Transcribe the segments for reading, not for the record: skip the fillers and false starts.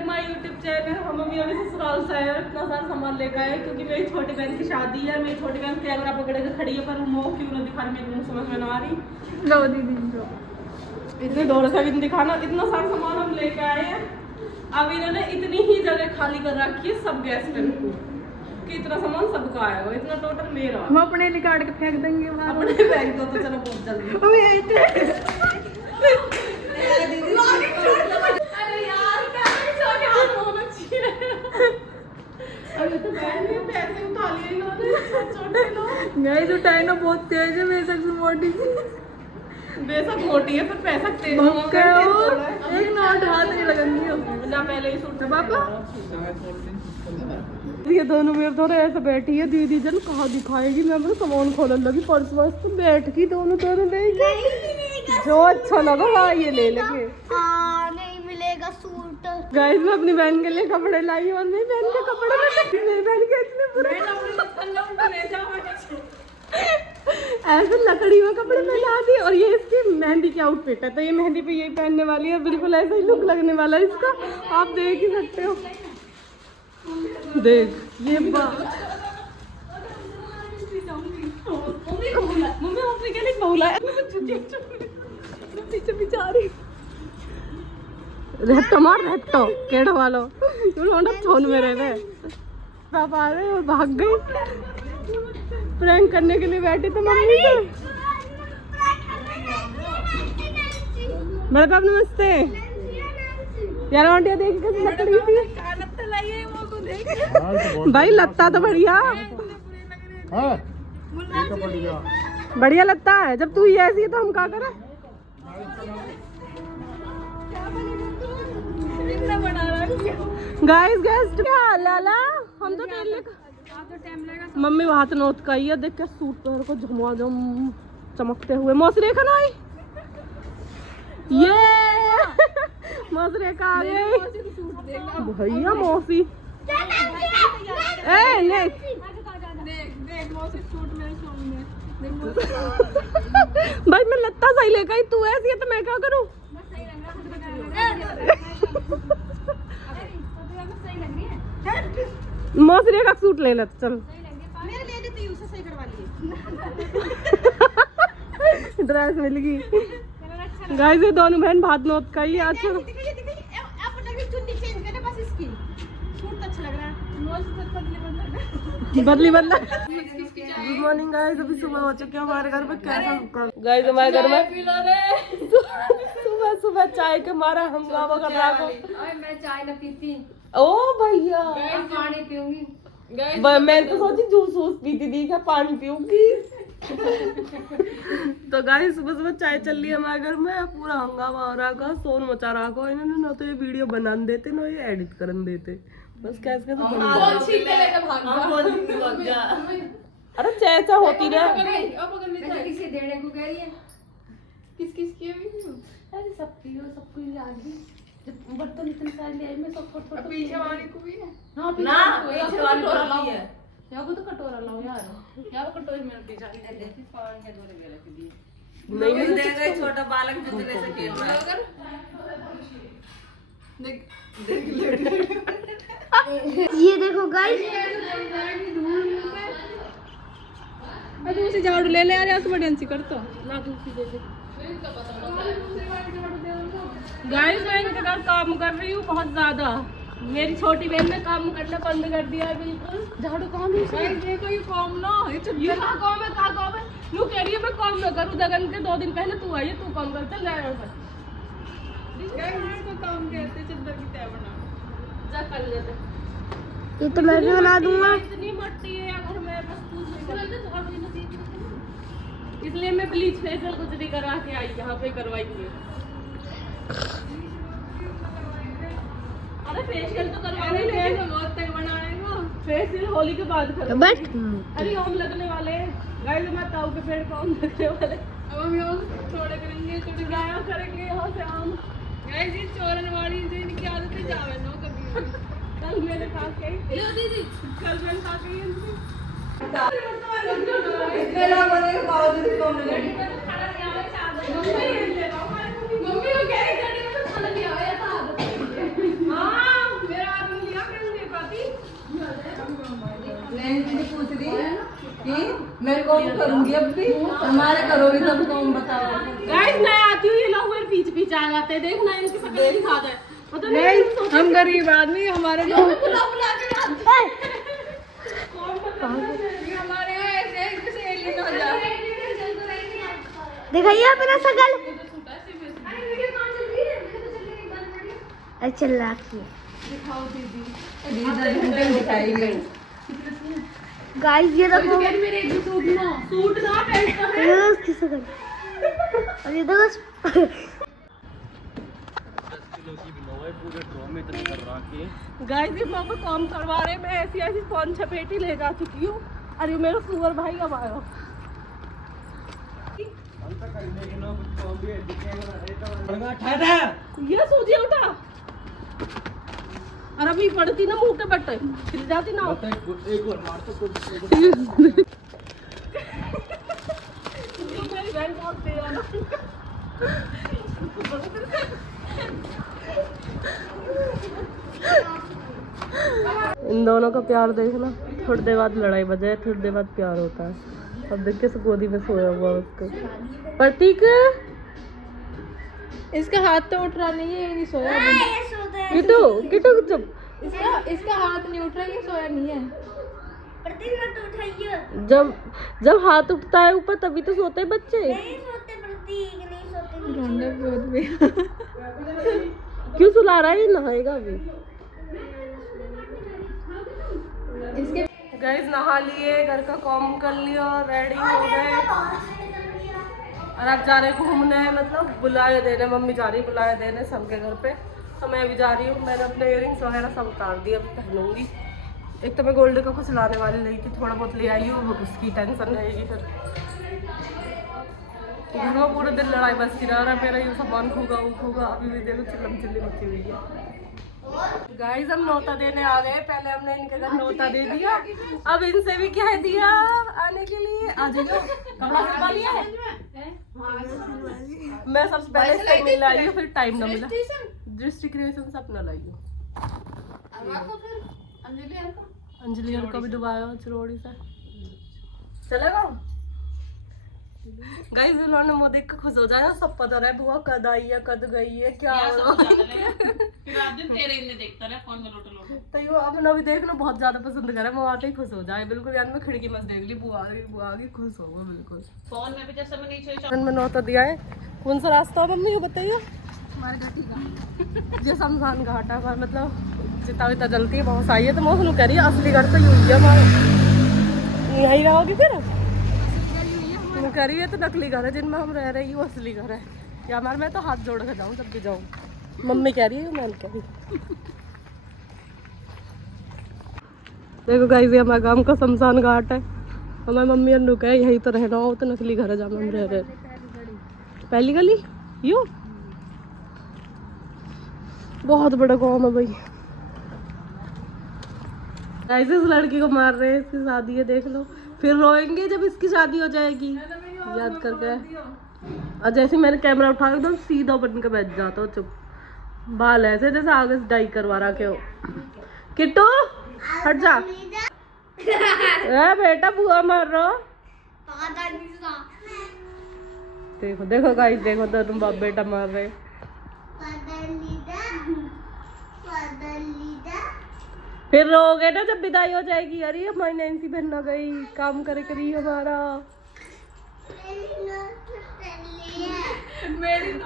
Back my YouTube channel. हम अभी ससुराल से आए, इतना सारा सामान लेकर आए क्योंकि मेरी छोटी बहन की शादी है। मेरी छोटी बहन कैमरा पकड़े के खड़ी है पर वो क्यों ना दिखा रही, मेरे मुंह समझ में ना आ रही। लो दीदी लो, इतने दौड़ से भी नहीं दिखाना। इतना सारा सामान हम लेके आए हैं। अब इन्होंने इतनी ही जगह खाली कर रखी है सब गेस्ट को कि इतना सामान सबका आएगा। इतना टोटल मेरा। हम अपने निकाल के फेंक देंगे बाहर। अपने बैग दो तो चलो बहुत जल्दी। गाइस उठाई ना बहुत तेज है, बेशक से मोटी सी, बेशक मोटी है पर पैसा तेज भक्का है वो, एक नोट हाथ नहीं लगेंगी उसमें। ना पहले ही सूट पापा ये दोनों मेरे थोड़े ऐसे बैठी है, दीदी जन कहाँ दिखाएगी। मैं अपना सामान खोलने लगी, पर्स वर्स तो बैठ गई दोनों लेके। जो अच्छा लगा वहाँ ये ले लेंगे। नहीं मिलेगा सूट। गाइस मैं अपनी बहन के लिए कपड़े लाई और मेरी बहन के कपड़े में मेरी बहन के इतने बुरे ऐसे लकड़ी में कपड़े पहना दी। और ये इसकी मेहंदी की आउटफिट है, तो ये मेहंदी पे यही पहनने वाली है। बिल्कुल ऐसा ही लुक लगने वाला है इसका, आप देख ही सकते हो। देख ये पीछे बिचारी रेप्टो मार रेप्टो केड़ो वालो छोन में रह गए। पापा आ रहे और भाग गई। प्रैंक करने के लिए बैठे थे मम्मी से। मेरे पाप नमस्ते यार। आंटिया देख कैसे लकड़ी थी भाई। लत्ता तो बढ़िया बढ़िया लगता है। जब तू ही ऐसी है तो हम क्या करें। गाइस गेस्ट क्या लाला हम तो तेल लेकर मम्मी वहां तो नोट का ही है। देख के सूट पहन को झमाझम चमकते हुए मौसी रेखा ना आई। ये मौसी रेखा आ गई भैया। मौसी ए ले भाई मैं लत्ता सही लेकर आई, तू ऐसी है तो मैं क्या करूं। मौसरी का सूट ले ले चल। मेरे ले लेती हूं, उसे सही करवा लिए। ड्रेस मिल गई। गाइस ये दोनों बहन भात नोत का ही अच्छा। आप लग चुन्नी चेंज करे बस इसकी। सूट अच्छा लग रहा है। बदली बदला। गुड मॉर्निंग गाइस, अभी सुबह हो चुकी है हमारे घर में। कैसा गाइस हमारे घर में सुबह सुबह चाय के मारा हंगामा कर रहा को। मैं चाय न पीती, ओ भैया पानी पीऊंगी। मैं तो सोची जूस वूस पीती थी, क्या पानी पीऊंगी। तो गाइस सुबह सुबह चाय चल रही है हमारे घर में। पूरा हंगामा हो रहा है, शोर मचा रहा को इन्होंने। ना तो ये वीडियो बना देते ना ये एडिट कर देते। बस कैसे अरे चैचा होती रहे। किसे देने को कह रही है? किस किस की अरे सब पियो, सब कोई लागी। जब बर्तन इतने सारे ले आई मैं सब फट पीछे वाली को भी है हां ना, पीछे वाली कटोरा लाओ यार। वो तो कटोरा लाओ यार। यार वो कटोरी मेरे पीछे वाली दे दे। पानी है दोरे वेले के लिए नहीं देगा छोटा बालक जितने से खेल रहा है। देख ये देखो गाइस, अरे उसे झाड़ू ले ले यार, तो बढ़िया सी कर तो ना दूसरी दे दे। गाइस मैं इनके घर काम कर रही हूँ बहुत ज्यादा। मेरी छोटी बहन ने काम करना बंद कर दिया है बिल्कुल। झाड़ू काम देखो ये काम ना ये कहाँ काम है, कहाँ काम है। नू कह रही है मैं काम ना करूँ। दगन के 2 दिन पहले तू आई है, तू काम करते ले काम कहते चद्दर की तय बना जा कर लेते। ये तो मैं भी बना दूंगा। इतनी मट्टी है घर में, बस इसलिए मैं ब्लीच फेशियल कुछ नहीं करा के आई, यहाँ पे करवाएंगे। अरे फेशियल तो करवाने बहुत तक बनाने को। फेशियल होली के बाद करो। बट अरे आम लगने वाले हैं गाइस, मैं ताऊ के पेड़ पे आम लगने वाले। अब हम यहाँ थोड़े करेंगे, थोड़ी गाया करेंगे यहाँ से आम। गाइस ये चोरन वाली जो इनकी आदत है जावे नो कभी। कल मैंने खा के लो दीदी, कल मैंने खा के मम्मी को कह रही खाना लिया था। हाँ मैं कॉम करूंगी अब भी, हमारे करोगी तब कॉम बताओ। गाइस मैं आती हूँ, ये लोग मेरे पीछे पीछे आ जाते हैं, देखना इनकी शक्ल दिखा दे। पता नहीं हम गरीब आदमी हमारे लोग दिखाइए अपना शकल। अच्छा लाखी गाइस ये देखो मेरे एक सूट ना पैंट का है। ये उसकी शकल और ये देखो गाइस ये पापा काम करवा रहे, मैं ऐसी ऐसी 5-6 पेटी ले जा चुकी हूँ। अरे मेरा सुअर भाई अब आया। ये सूजी उठा और अभी पड़ती ना मुंह के बट्टे हिल जाती ना। मेरी बहन बहुत तेज है ना। इन दोनों का प्यार देखना, थोड़ी देर बाद लड़ाई बजाए, थोड़ी देर बाद प्यार होता है। अब देख के गोदी में सोया हुआ उसको। प्रतीक इसका हाथ तो उठ रहा नहीं है, ये नहीं सोया। किटू किटू चुप। इसका हाथ नहीं उठ रहा, ये सोया नहीं है। प्रतीक मत उठाइए। जब हाथ उठता है ऊपर तभी तो सोते हैं बच्चे। नहीं सोते प्रतीक, नहीं सोते। रोने बहुत भी क्यों सुला रहा है? ये नहाएगा अभी। इसके गाइस नहा लिए, घर का काम कर लिया, रेडी हो गए और अब जा रहे घूमने, मतलब बुलाए देने। मम्मी जा रही बुलाए देने सबके घर पे, तो मैं भी जा रही हूँ। मैंने अपने इयरिंग्स वगैरह सब उतार दिए, अब पहनूंगी। एक तो मैं गोल्ड का कुछ लाने वाली नहीं थी, थोड़ा बहुत ले आई हूँ, वो उसकी टेंशन रहेगी। फिर घर में पूरे दिन लड़ाई बसती रहा है, मेरा ये सामान खोगा वो खोगा। अभी भी देखो चिल्लम चिल्ली मची हुई है। गाइस हम नौता देने आ गए, पहले हमने इनके घर नौता दे दिया, अब इनसे भी कह दिया आने के लिए। आ जाओ, कपड़ा सिलवा लिया है। मैं सबसे पहले इससे मिल आई हूँ, फिर टाइम ना मिला। दृष्टि क्रिएशन से अपना लाई हूँ। अंजलि का भी दुबारा चिरोड़ी से चलेगा। गाइस इन्होंने मुझे देख के खुश हो जाए, सब पता रहे बुआ कद आई है कद गई है क्या हो रहा है। तो यो अपना भी देखना बहुत ज्यादा पसंद करे, मैं आते ही खुश हो जाए बिल्कुल। यार मैं खिड़की में देख ली बुआ आ गई खुश होगा बिल्कुल। फोन में भी जैसे मैं नीचे में नौता दिया है। कौन सा रास्ता है मम्मी ये बताइए? जो शमशान घाट है, मतलब चिता विता जलती है बहुत आई है। तो मैं उसने कह रही है असली घर तो यूं ही है हमारे, यहीं रहोगी फिर कह रही है। तो नकली घर है जिनमें हम रह रहे हैं, वो असली घर है। या हमारे मैं तो हाथ जोड़ के जाऊँ जब भी जाऊँ। मम्मी कह रही है, मैं कह रही। देखो गाइस ये हमारे गांव का शमशान घाट है। हमारी मम्मी अन्नू कहे यहीं तो रहना हो, तो नकली घर है जहाँ हम रह रहे। पहली गली यू बहुत बड़ा गाँव है भाई। गाइस इस लड़की को मार रहे हैं, इसकी शादी है देख लो। फिर रोएंगे जब इसकी शादी हो जाएगी याद करके। और जैसे मैंने कैमरा उठा एकदम सीधा बन के बैठ जाता हो, चुप। बाल ऐसे जैसे आगे से डाई करवा रखे हो। किट्टू हट जा। बेटा बुआ मार रहा हो। देखो देखो गाइस देखो, दोनों बाप बेटा मार रहे। फिर रोगे ना जब विदाई हो जाएगी। अरे हमारी नैन्सी बहन ना गई, काम करे करी हमारा।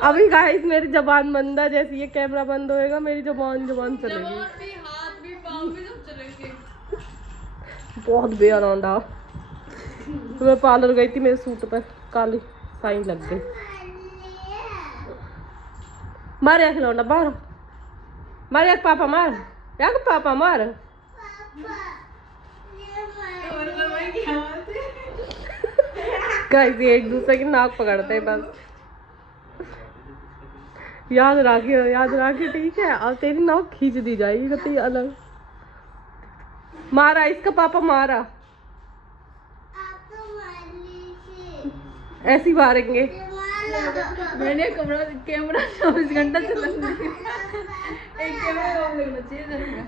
अभी गाइस मेरी जबान बंद है, जैसे ये कैमरा बंद होएगा मेरी जबान चलेगी। हाथ भी पाँव भी सब चलेंगे। बहुत बेआनंद आ। तो मैं पार्लर गई थी, मेरे सूट पर काली साइन लग गई। मारे खिलौना बाहर मारे पापा मार या पापा मार। गाइस ये एक दूसरे की नाक पकड़ते हैं बस। याद राखिए ठीक है। अब तेरी नाक खींच दी जाएगी कभी अलग। मारा इसका पापा मारा, ऐसी मारेंगे। मैंने कैमरा 24 घंटा चलाना है। एक कैमरा ऑन लगना चाहिए जरूर।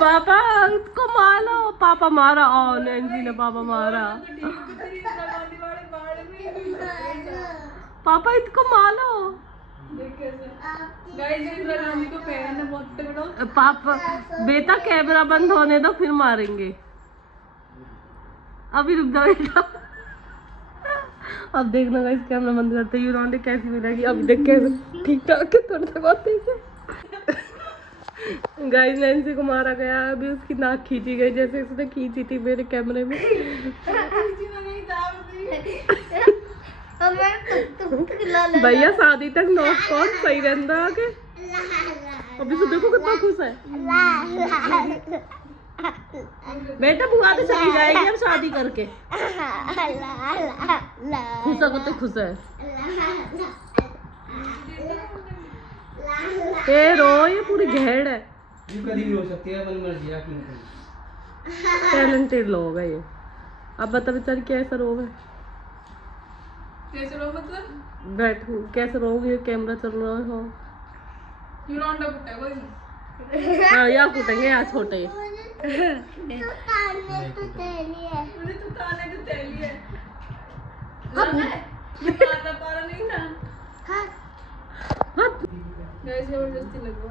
पापा इसको मारो, पापा मारा। ओ नैन्सी ने पापा मारा। पापा इसको मारो। पापा बेटा कैमरा बंद होने दो फिर मारेंगे। अभी रुक जाओ बेटा। अब देखना गाइस कैमरा बंद करते ही राउंड कैसी मिलेगी। अभी देख कैसे ठीक ठाक है थोड़ा सा बात गाइस नैन्सी को मारा गया। अभी उसकी नाक खींची गई जैसे उसने खींची थी मेरे कैमरे में। भैया शादी तक नॉक कौन सही रहता आगे। अभी तो देखो कितना खुश है बेटा। बुआ तो चली जाएगी अब शादी करके। खुश है तो खुश है। ए रो ये पूरी घेड़ है। रो सकती है अपनी मर्जी की। टैलेंटेड लोग है ये। अब बता बेचारी कैसा रोग है। कैसे रो मतलब बैठ कैसे रोग ये कैमरा चल रहा हो। यू लौंडा कुत्ता है कोई। हाँ यहाँ कूटेंगे यहाँ छोटे। मुझे तो ताने तो तेली है। ये पारा नहीं था। गाइस जबरदस्ती लगवा।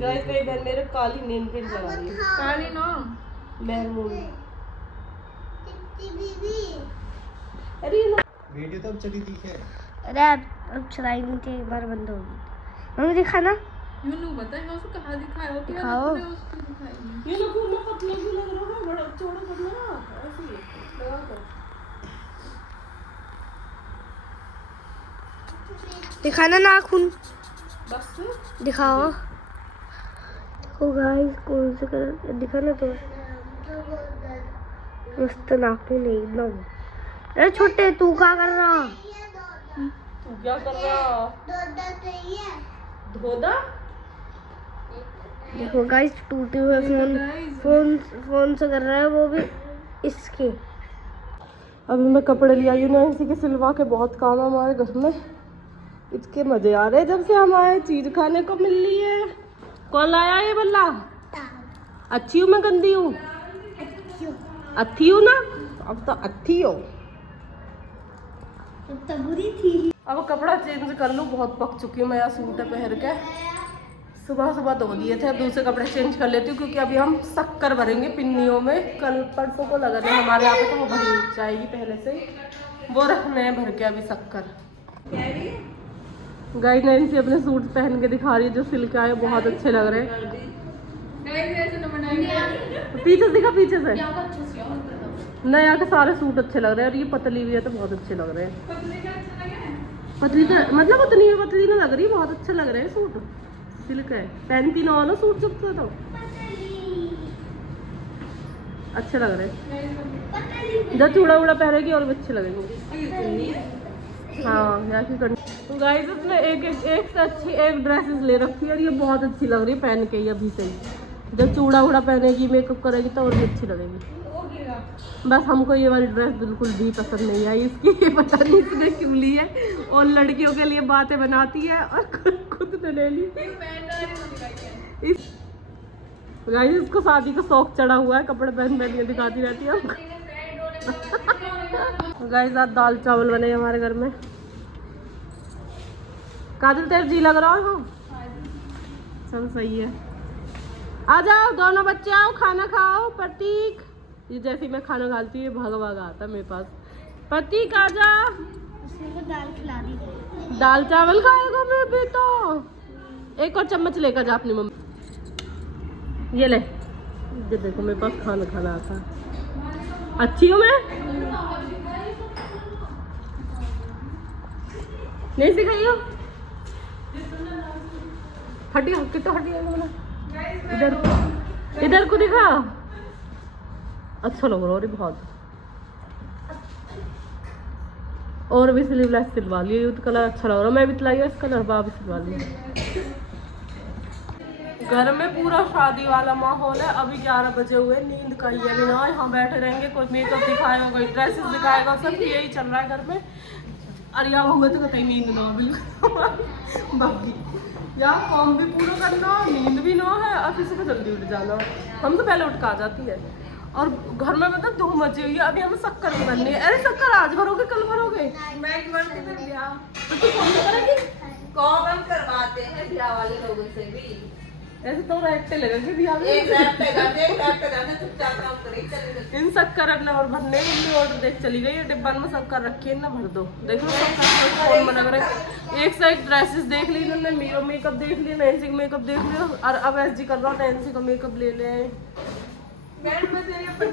गाइस मेरी बहन मेरे काली नेल पेंट लगा रही है। काली नो मेहरून। अरे ये वीडियो तो अब चली थी है। अरे अब चलाई नहीं थी, एक बार बंद होगी। मम्मी दिखा ना। यू नो पता है उसको कहाँ दिखाया हो क्या दिखाओ। उसको दिखाई ये लोग ना पतले भी लग रहा है बड़ा चौड़ा पतला ऐसे ही लगा कर। दिखाना नाखून बस दिखाओ। देखो गाइस कौन से कलर दिखाना तो मस्त नाखून है एकदम। अरे छोटे तू क्या कर रहा। तू क्या कर रहा। धोदा देखो गाइस टूटे हुए फोन से कर रहा है वो भी इसके। अभी मैं कपड़े ले आई हूँ ना इसी के सिलवा के। बहुत काम है हमारे घर में। इतने मजे आ रहे हैं जब से हम आए। चीज खाने को मिल रही है। कौन लाया ये बल्ला। अच्छी हूँ मैं गंदी हूँ। अच्छी हूँ ना। अब तो अच्छी हो। तो बुरी थी। अब कपड़ा चेंज कर लूँ। बहुत पक चुकी हूँ मैं यहाँ सूट पहन के। सुबह सुबह धो दिए थे। अब दूसरे कपड़े चेंज कर लेती हूँ क्योंकि अभी हम शक्कर भरेंगे पिन्नियों में। कल परसों को लगा है हमारे यहाँ पे तो वो भरी जाएगी पहले से ही। वो रखने हैं भर के अभी शक्कर। गाइस नैन्सी अपने सूट पहन के दिखा रही है जो सिल्क आए बहुत अच्छे लग रहे हैं। गाइस ऐसे न बनाएंगे। पीछे दिखा पीछे से। नहीं यहाँ के सारे सूट अच्छे लग रहे हैं और ये पतली भी है तो बहुत अच्छे लग रहे हैं। पतली का अच्छा लगे। पतली तो मतलब उतनी पतली ना लग रही। बहुत अच्छे लग रहे हैं सूट। सिल्क है पहनती ना हो ना सूट जब तो अच्छे लग रहे हैं। जब चूड़ा उड़ा पहनेगी और भी अच्छे लगेंगे। हाँ यहाँ की तो गाइस उसने एक से अच्छी एक ड्रेसेस ले रखी है और ये बहुत अच्छी लग रही है पहन के ही अभी से ही। जब चूड़ा उड़ा पहनेगी मेकअप करेगी तो और भी अच्छी लगेगी। बस हमको ये वाली ड्रेस बिल्कुल भी पसंद नहीं आई इसकी। पता नहीं इसने क्यों ली है और लड़कियों के लिए बातें बनाती है और खुद ने ले ली। गाइस इसको शादी का शौक चढ़ा हुआ है। कपड़े पहन पहन के दिखाती रहती है हमको। गाइस आज दाल चावल बने हमारे घर में। काजल तेरे जी लग रहा है। सब सही है। आ जाओ दोनों बच्चे आओ खाना खाओ। प्रतीक ये जैसे मैं खाना खाती हूँ भागा भागा आता मेरे पास। प्रतीक आ जा। दाल खिला दी। दाल चावल खाएगा मैं भी तो। एक और चम्मच लेकर जा अपनी मम्मी। ये ले ये देखो मेरे पास खाना खाना आता है। अच्छी हूँ मैं नहीं सिखाई हो। हटी कितना हटी इधर इधर को दिखा। अच्छा लग रहा है बहुत। और भी स्लीवलेस सिलवा लिया। यूथ कलर अच्छा लग रहा है। मैं भी सिलाई इस कलर भी सिलवा लिया। घर में पूरा शादी वाला माहौल है। अभी 11 बजे हुए। नींद का ये भी ना यहाँ बैठे रहेंगे। कोई मेकअप दिखाएगा कोई ड्रेसेस दिखाएगा। सब यही चल रहा है घर में। और यहाँ हुए तो कहीं नींद ना बिल्कुल। बाकी यहाँ काम भी पूरा करना, नींद भी ना है और फिर सुबह जल्दी उठ जाना। हम तो पहले उठ के आ जाती है और घर में मतलब धूम मची हुई है। अभी हमें शक्कर भी बननी है। अरे शक्कर आज भरोगे कल भरोगे? मैं एक बार फिर ब्याह तो तू कौन सा करेगी? कॉम हम करवाते हैं ब्याह वाले लोगों से भी। ऐसे तो रैकटे लगेंगे भी आगे। एक रैप पे करते चुपचाप काम करें चले जाते। इन शक्कर अपना और भरने मम्मी ऑर्डर देख चली गई है। डिब्बा में शक्कर रखी है ना, भर दो। देखो शक्कर कौन बना रहे। एक से एक ड्रेसेस देख ली इन्होंने, मेकअप देख लिया, नैन्सी का मेकअप देख लिया और अब एसजी कर रहा नैन्सी का मेकअप ले ले। मैंने मैं तेरी अपन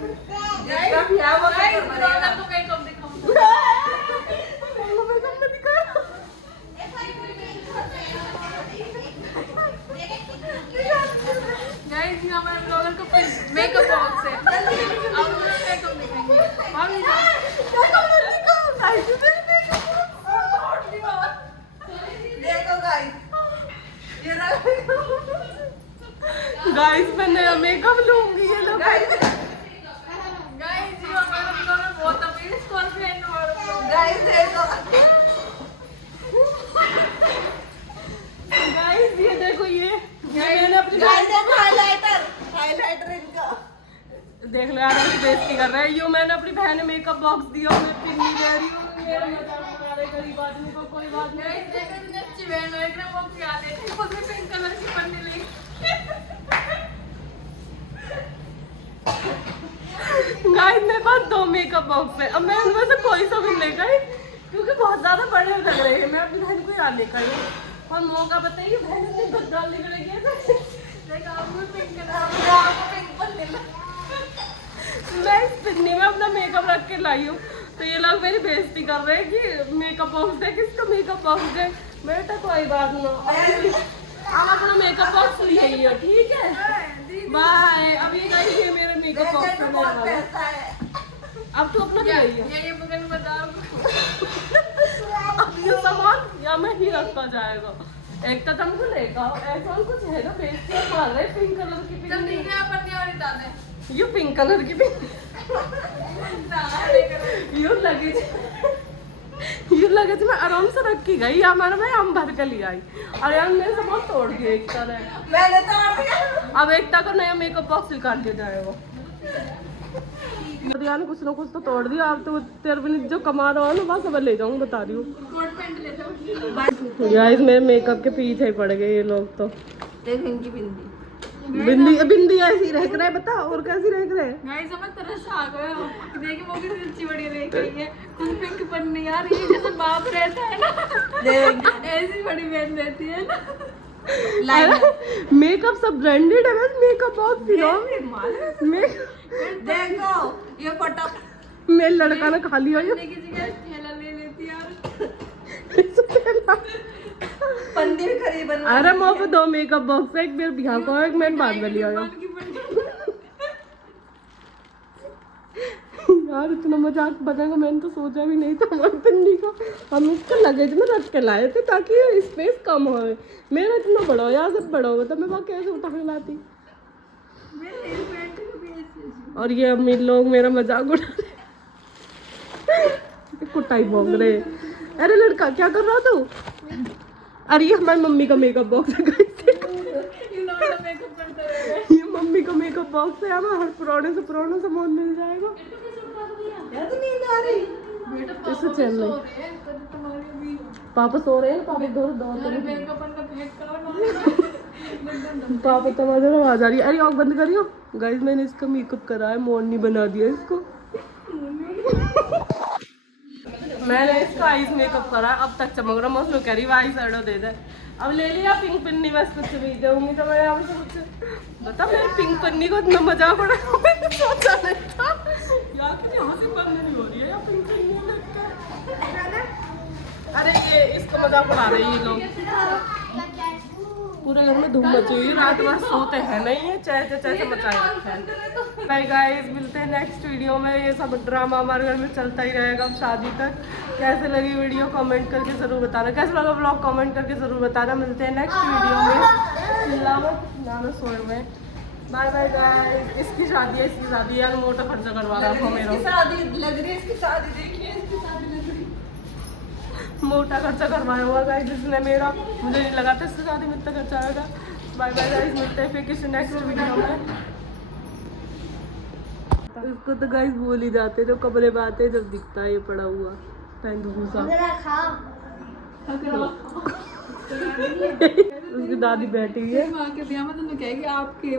जिसका ब्याह हुआ है तो मेकअप दिखाऊंगा। मेकअप में दिखा गाइस ये हमारे ब्लॉगर का मेकअप बॉक्स है। अब मेकअप दिखाएंगे। भाभी देखो गाइस ये गाइस मैं नया मेकअप लूंगी। ये लोग गाइस ये हमारे ब्लॉगर बहुत अपील स्कॉर्पियन और गाइस देखो गाइस ये देखो ये मैंने अपनी गाइस देखो हाइलाइटर इनका देख लो यार मेरी बेइज्जती कर रहा है। यो मैंने अपनी बहन ने मेकअप बॉक्स दिया, मैं पिन्नी दे रही हूँ। मेरा मजाक बना रहे गरीब आदमी को, कोई बात नहीं। गाइस देखो इतनी अच्छी बहन है ना, वो क्या देते हैं उसमें पिंक कलर की पन्नी ली। गाइस मेरे पास 2 मेकअप बॉक्स है। अब मैं उनमें से कोई सा भी ले गई क्योंकि बहुत ज्यादा बड़े लग रहे हैं। मैं अपनी बहन को याद लेकर आई और मौका बताइए बहन ने गद्दार निकलेगी। देखो आपको पिंक कलर आपको पिंक पन्नी ली। मैं इस पिन्नी में अपना मेकअप रख के लाई हूँ तो ये लोग मेरी बेइज्जती कर रहे हैं कि मेकअप बॉक्स दे, किसका मेकअप बॉक्स दे। बेटा कोई बात ना, आप अपना मेकअप बॉक्स लिए ही हो, ठीक है? बाय। अभी ये मेरा मेकअप बॉक्स है वाला। अब तू अपना ले लिया। ये बगल में बताओ। अब ये सामान या में ही रखा जाएगा। एक तो तुमको लेगा ऐसा कुछ है ना, बेइज्जती मार रहे। पिंक कलर की चल पिन्नी, ठीक है अपन और डाल दे। ये पिंक कलर की पिन्नी, ये लगेज में आराम से रखी गई। हमारा मैं हम भर के ले आई और यार मेरे सामान तोड़ दिया एक तरह। मैंने तोड़ दिया। अब एकता को नया मेकअप बॉक्स निकाल दिया जाएगा। ने कुछ ना कुछ तो तोड़ दिया। अब तो तेरे बिना जो कमा रहा है ना बस अब ले जाऊँ, बता रही हूँ। कोट पैंट ले जाओ। गाइस मेरे मेकअप के पीछे पड़ गए ये लोग। तो देख इनकी बिंदी। बिंदी ऐसी रह रहे, बता और कैसी रह रहे। गाइस हमें तरस आ गया। देखिए वो भी अच्छी बढ़िया देख रही है। कुछ पिंक पन्नी यार, ये जैसे बाप रहता है ना, देख ऐसी बड़ी बहन रहती है ना। मेकअप सब ब्रांडेड है, बस मेकअप बॉक्स देखो ये फटा मेरे लड़का ने खा लिया ये की जगह थैला ले लेती यार। पंदी भी खरीद अरे मोह 2 मेकअप बॉक्स है, एक मेरे बिहार को एक मैंने बाद में लिया यार। इतना मजाक बनेगा मैंने तो सोचा भी नहीं था हमारी पिन्नी को। हम इसको लगेज में रख के लाए थे ताकि स्पेस कम हो। मेरा इतना बड़ा हो, यहाँ से बड़ा होगा तो मैं वहाँ कैसे उठा के लाती। और ये अम्मी लोग मेरा मजाक उड़ा रहे, कुटाई भोग रहे। अरे लड़का क्या कर रहा तू? अरे ये हमारी मम्मी का मेकअप बॉक्स है। ये मम्मी का मेकअप बॉक्स है, हमें हर पुराने से पुराना सामान मिल जाएगा। इससे चल रही पापा सो रहे हैं। पापा पापा तुम्हारे आवाज आ रही है। अरे आँख बंद करियो। गाइस मैंने इसका मेकअप करा है, मोरनी बना दिया इसको। मैंने इसका आईज मेकअप करा है, अब तक चमक रहा। मैं उसमें कह रही आई शैडो दे दे। अब ले लिया पिंक पन्नी, बस कुछ भी दूंगी तो मैं यहाँ से कुछ बता। मेरी पिंक पन्नी को इतना मजाक उड़ा मैंने सोचा नहीं था यार कि यहाँ से बंद नहीं हो रही है या पिंक पन्नी लगता। अरे ये इसको मजाक उड़ा रहे हैं ये लोग। पूरे घर में धूम मची हुई, रात भर सोते हैं नहीं है, चैसे मचाए रखे हैं। बाय गाइस, मिलते हैं नेक्स्ट वीडियो में। ये सब ड्रामा हमारे घर में चलता ही रहेगा अब शादी तक। कैसे लगी वीडियो कमेंट करके ज़रूर बताना, कैसा लगा व्लॉग कमेंट करके ज़रूर बताना। मिलते हैं नेक्स्ट वीडियो में सोए में। Bye bye guys. इसकी शादी है, इसकी शादी यार मोटा खर्चा करवा रहा था मेरा। शादी लग रही है, इसकी शादी देखिए, इसकी शादी लग रही है। मोटा खर्चा करवाया हुआ गाइस जिसने मेरा, मुझे नहीं लगा था इससे ज़्यादा में इतना खर्चा आएगा। बाय बाय गाइस, मिलते हैं फिर किसी नेक्स्ट वीडियो में। इसको तो गाइस भूल ही जाते, जो कमरे में आते जब दिखता है ये पड़ा हुआ भूसा। उसकी दादी बैठी हुई है। माँ के ब्याह में तो कहेगी आपके